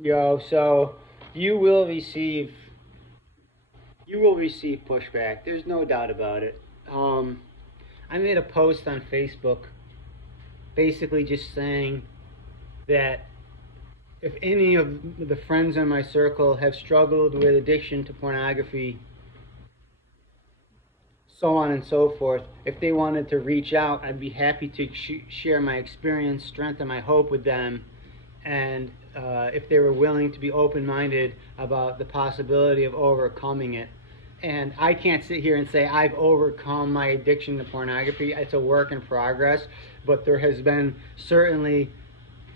Yo, so you will receive you will receive pushback. There's no doubt about it. I made a post on Facebook basically just saying that if any of the friends in my circle have struggled with addiction to pornography, so on and so forth, if they wanted to reach out, I'd be happy to share my experience, strength, and my hope with them. And if they were willing to be open-minded about the possibility of overcoming it. And I can't sit here and say I've overcome my addiction to pornography. It's a work in progress, but there has been certainly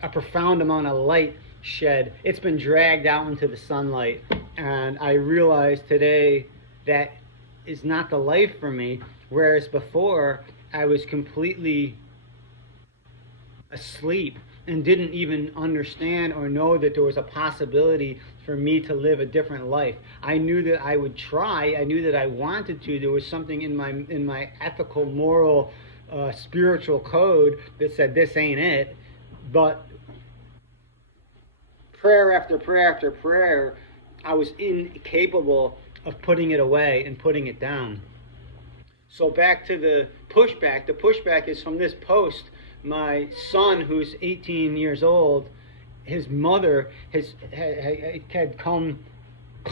a profound amount of light shed. It's been dragged out into the sunlight, and I realize today that is not the life for me. Whereas before, I was completely asleep and didn't even understand or know that there was a possibility for me to live a different life. I knew that I would try. I knew that I wanted to. There was something in my ethical, moral, spiritual code that said this ain't it. But prayer after prayer after prayer, I was incapable of putting it away and putting it down. So back to the pushback. The pushback is from this post. My son, who's 18 years old, his mother had come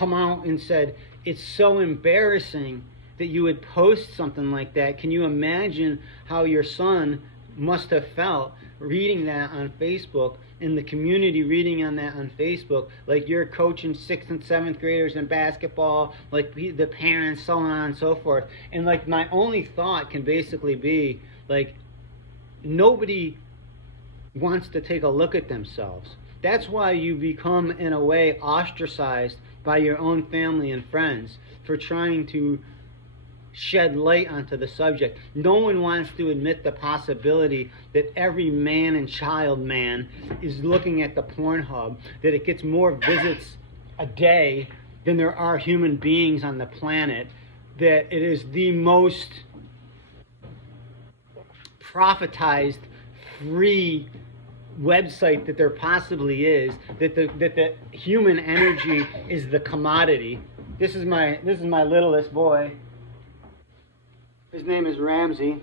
out and said, "It's so embarrassing that you would post something like that. Can you imagine how your son must have felt reading that on Facebook, in the community reading on that on Facebook, like you're coaching 6th and 7th graders in basketball, like the parents, so on and so forth." And like my only thought can basically be like, nobody wants to take a look at themselves. That's why you become, in a way, ostracized by your own family and friends for trying to shed light onto the subject. No one wants to admit the possibility that every man and child man is looking at the Pornhub, that it gets more visits a day than there are human beings on the planet, that it is the most profitized free website that there possibly is, that the human energy is the commodity. This is my littlest boy. His name is Ramsey.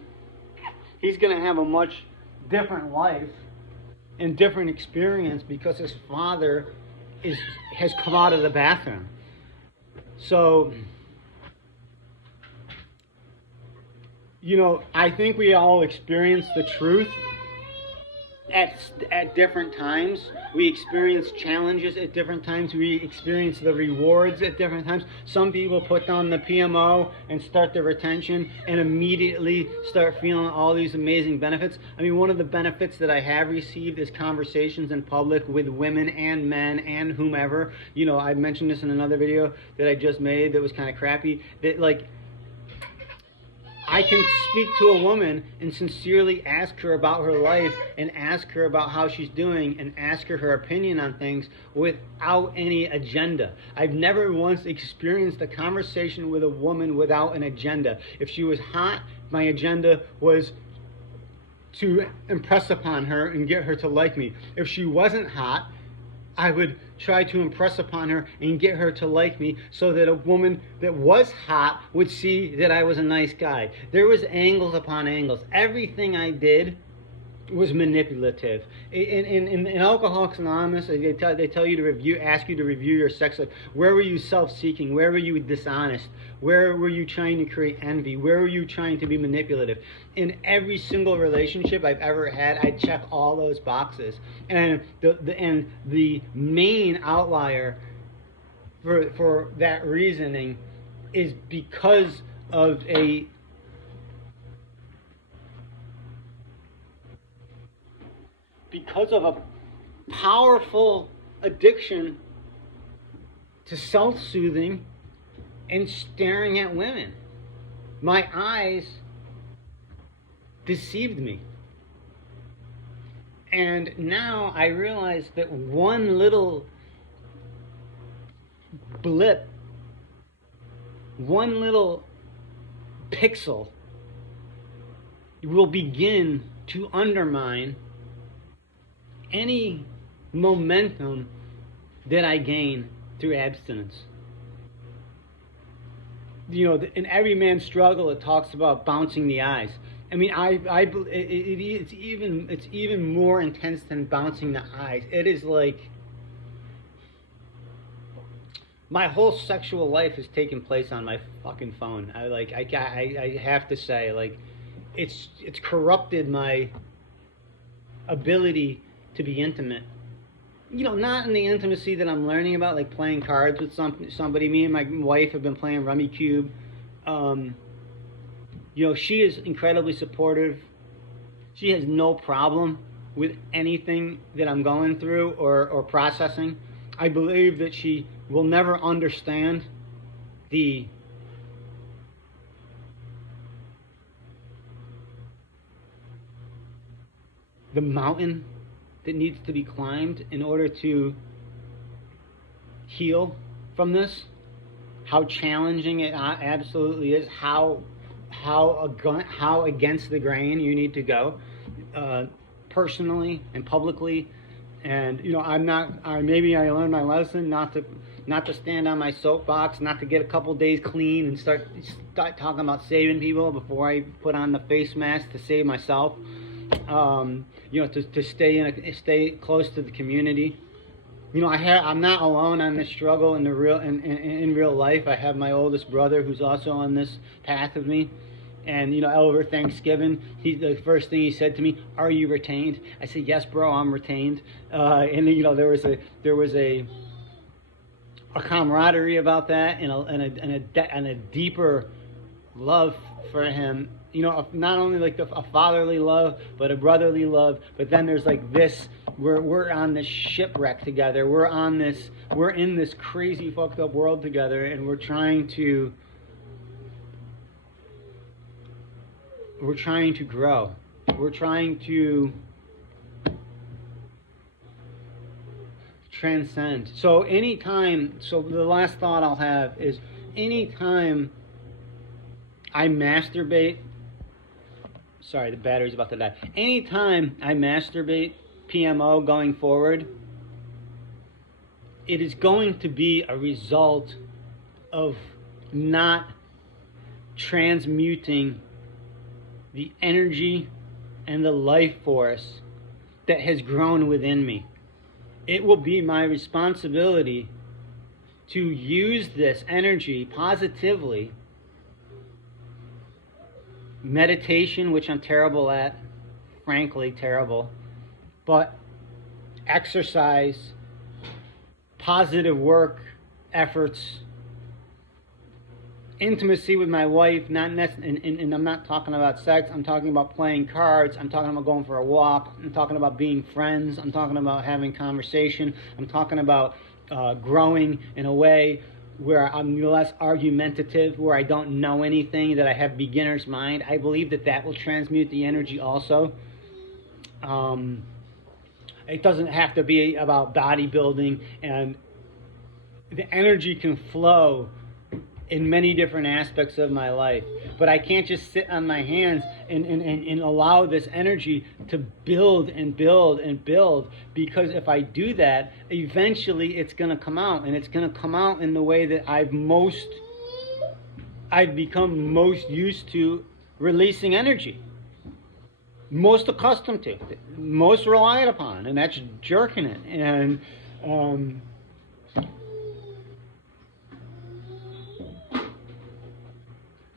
He's going to have a much different life and different experience because his father has come out of the bathroom. So, I think we all experience the truth at different times. We experience challenges at different times. We experience the rewards at different times. Some people put down the PMO and start the retention and immediately start feeling all these amazing benefits. I mean, one of the benefits that I have received is conversations in public with women and men and whomever. I mentioned this in another video that I just made that was kind of crappy, that like I can speak to a woman and sincerely ask her about her life and ask her about how she's doing and ask her opinion on things without any agenda. I've never once experienced a conversation with a woman without an agenda. If she was hot, my agenda was to impress upon her and get her to like me. If she wasn't hot, I would try to impress upon her and get her to like me so that a woman that was hot would see that I was a nice guy. There was angles upon angles. Everything I did was manipulative. In Alcoholics Anonymous, they tell you to ask you to review your sex life. Where were you self-seeking? Where were you dishonest? Where were you trying to create envy? Where were you trying to be manipulative? In every single relationship I've ever had, I check all those boxes. And the main outlier for that reasoning is because of a powerful addiction to self-soothing and staring at women. My eyes deceived me. And now I realize that one little blip, one little pixel will begin to undermine any momentum that I gain through abstinence. You know, in every man's struggle, it talks about bouncing the eyes. I mean, it's even more intense than bouncing the eyes. It is like my whole sexual life has taken place on my fucking phone. I have to say, like, it's corrupted my ability to be intimate. You know, not in the intimacy that I'm learning about, like playing cards with somebody. Me and my wife have been playing Rummy Cube. You know, she is incredibly supportive. She has no problem with anything that I'm going through or processing. I believe that she will never understand the mountain that needs to be climbed in order to heal from this, how challenging it absolutely is, how against the grain you need to go, personally and publicly. And you know, maybe I learned my lesson not to stand on my soapbox, not to get a couple days clean and start talking about saving people before I put on the face mask to save myself. You know, to stay close to the community. You know, I'm not alone on this struggle in real life. I have my oldest brother who's also on this path with me. And you know, over Thanksgiving, the first thing he said to me, "Are you retained?" I said, "Yes, bro, I'm retained." And you know, there was a camaraderie about that, and a deeper love for him. You know, not only like a fatherly love, but a brotherly love. But then there's like this, we're on this shipwreck together. We're in this crazy fucked up world together, and we're trying to grow. We're trying to transcend. So the last thought I'll have is, anytime I masturbate, sorry, the battery's about to die. Anytime I masturbate, PMO going forward, it is going to be a result of not transmuting the energy and the life force that has grown within me. It will be my responsibility to use this energy positively. Meditation, which I'm terrible at, frankly terrible, but exercise, positive work efforts, intimacy with my wife, and I'm not talking about sex, I'm talking about playing cards, I'm talking about going for a walk, I'm talking about being friends, I'm talking about having conversation, I'm talking about growing in a way where I'm less argumentative, where I don't know anything, that I have beginner's mind. I believe that will transmute the energy also. It doesn't have to be about bodybuilding, and the energy can flow in many different aspects of my life. But I can't just sit on my hands and allow this energy to build and build and build, because if I do that, eventually it's going to come out, and it's going to come out in the way that I've become most used to releasing energy, most accustomed to, most relied upon, and that's jerking it. And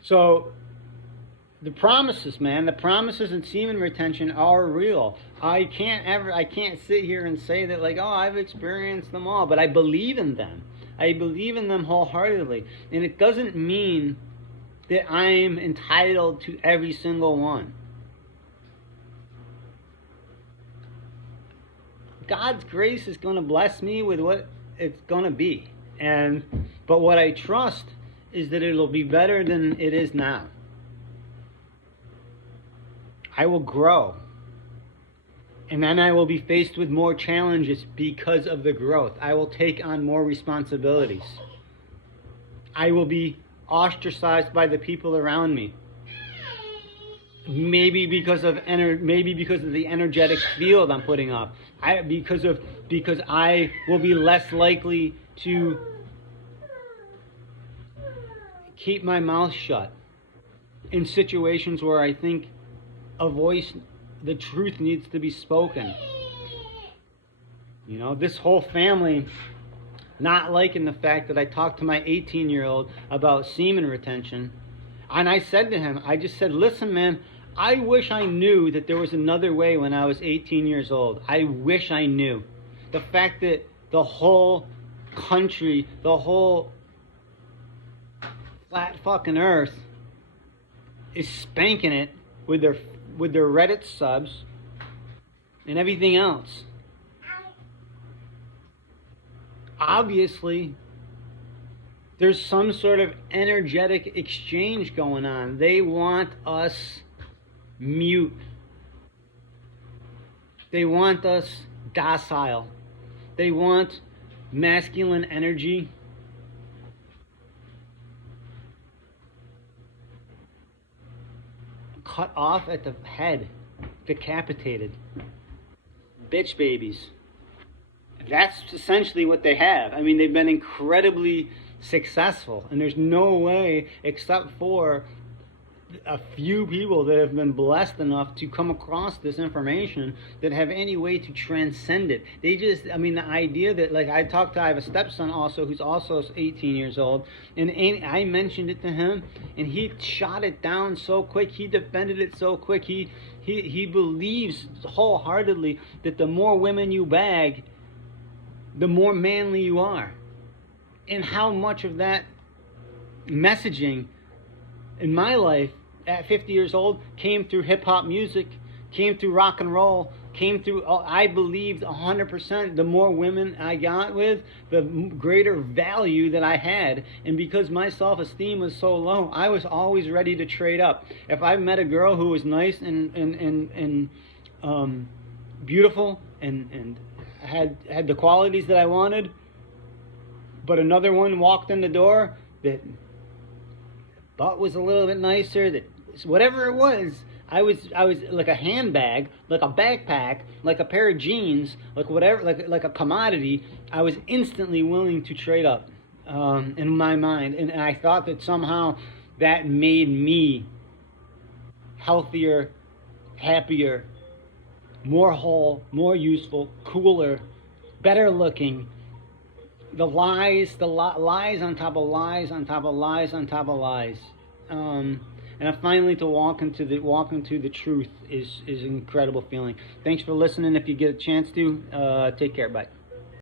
so the promises, man, the promises in semen retention are real. I can't sit here and say that, like, oh, I've experienced them all, but I believe in them. I believe in them wholeheartedly. And it doesn't mean that I'm entitled to every single one. God's grace is going to bless me with what it's going to be. But what I trust is that it'll be better than it is now. I will grow. And then I will be faced with more challenges because of the growth. I will take on more responsibilities. I will be ostracized by the people around me. Maybe because of the energetic field I'm putting up. Because I will be less likely to keep my mouth shut in situations where I think the truth needs to be spoken. You know, this whole family not liking the fact that I talked to my 18-year-old about semen retention. And I said to him, I just said, listen, man, I wish I knew that there was another way when I was 18 years old. I wish I knew. The fact that the whole country, the whole flat fucking earth is spanking it with their Reddit subs and everything else. Obviously, there's some sort of energetic exchange going on. They want us mute. They want us docile. They want masculine energy cut off at the head, decapitated. Bitch babies. That's essentially what they have. I mean, they've been incredibly successful, and there's no way, except for a few people that have been blessed enough to come across this information, that have any way to transcend it. They just, I mean, the idea that, like, I have a stepson also who's also 18 years old, and I mentioned it to him, and he shot it down so quick. He defended it so quick. He believes wholeheartedly that the more women you bag, the more manly you are. And how much of that messaging in my life at 50 years old came through hip-hop music, came through rock and roll, came through, I believed 100%, the more women I got with, the greater value that I had. And because my self-esteem was so low, I was always ready to trade up. If I met a girl who was nice and beautiful and had the qualities that I wanted, but another one walked in the door that thought was a little bit nicer, that whatever it was, I was like a handbag, like a backpack, like a pair of jeans, like whatever, like a commodity. I was instantly willing to trade up in my mind, and I thought that somehow that made me healthier, happier, more whole, more useful, cooler, better looking. The lies on top of lies on top of lies on top of lies. And finally, to walk into the truth is an incredible feeling. Thanks for listening. If you get a chance to, take care. Bye.